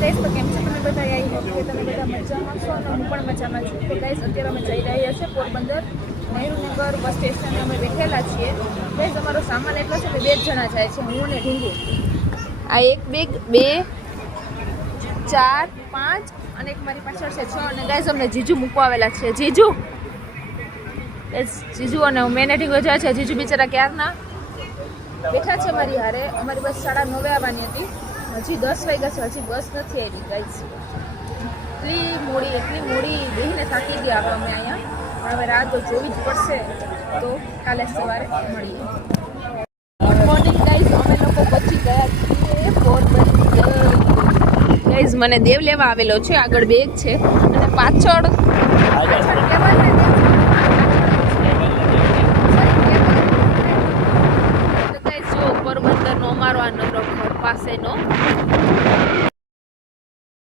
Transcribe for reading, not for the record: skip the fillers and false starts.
Guys તો કેમ છો તમે બધા? આવી હોપ કે તમે બધા મજામાં છો અને હું પણ મજામાં છું. તો ગાઈસ અત્યારે અમે જઈ રહ્યા છીએ પોરબંદર નહેરુનગર બસ સ્ટેશન અમે બેઠેલા છીએ. ગાઈસ અમારો સામાન એટલો છે કે 2 જણા જાય છે, હું ને ઢીંગુ. આ એક બેગ 2 4 5 અને એક મારી પાછળ છે 6 અને ગાઈસ અમને જીજુ મૂકવા આવેલા છે. જીજુ અને મેને ઢીંગો જાય છે. જીજુ બિચારા ક્યારના બેઠા છે મારી હારે. અમારી બસ 9:30 આવવાની હતી, હજી 10 વાગ્યા છે, હજી બસ નથી આવી. ગાઈસ એટલી મોડી બેહીને થાકી ગયા હવે અમે અહીંયા. પણ હવે રાહ તો જોવી જ પડશે, તો કાલે સવારે મળીએ. ગુડ મોર્નિંગ ગાઈસ, અમે લોકો પહોંચી ગયા છીએ પોરબંદર. ગાઈસ મને દેવ લેવા આવેલો છે, આગળ બેગ છે અને પાછળ પોરબંદરનો અમારો આ નવરો ઘર પાસેનો